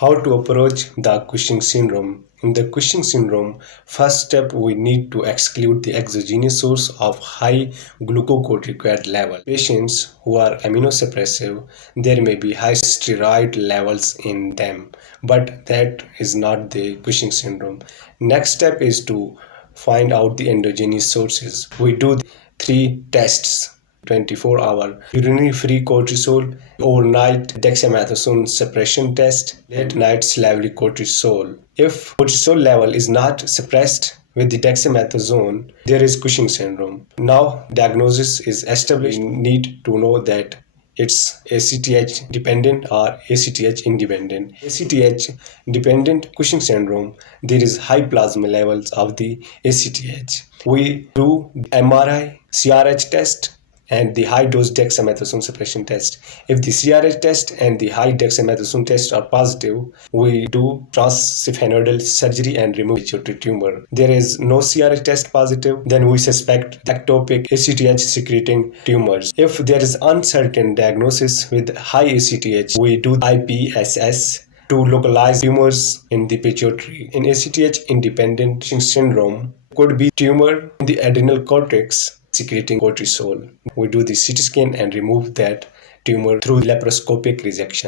How to approach the Cushing syndrome. In the Cushing syndrome, first step we need to exclude the exogenous source of high glucocorticoid level. Patients who are immunosuppressive, there may be high steroid levels in them, but that is not the Cushing syndrome. Next step is to find out the endogenous sources. We do three tests: 24-hour urinary free cortisol, overnight dexamethasone suppression test, late night salivary cortisol. If cortisol level is not suppressed with the dexamethasone, there is Cushing syndrome. Now diagnosis is established. We need to know that it's ACTH dependent or ACTH independent. ACTH dependent Cushing syndrome, there is high plasma levels of the ACTH. We do MRI, CRH test, and the high dose dexamethasone suppression test. If the CRH test and the high dexamethasone test are positive, we do transsphenoidal surgery and remove pituitary tumor. There is no CRH test positive, then we suspect ectopic ACTH secreting tumors. If there is uncertain diagnosis with high ACTH, we do IPSS to localize tumors in the pituitary. In ACTH independent syndrome, could be tumor in the adrenal cortex secreting cortisol. We do the CT scan and remove that tumor through laparoscopic resection.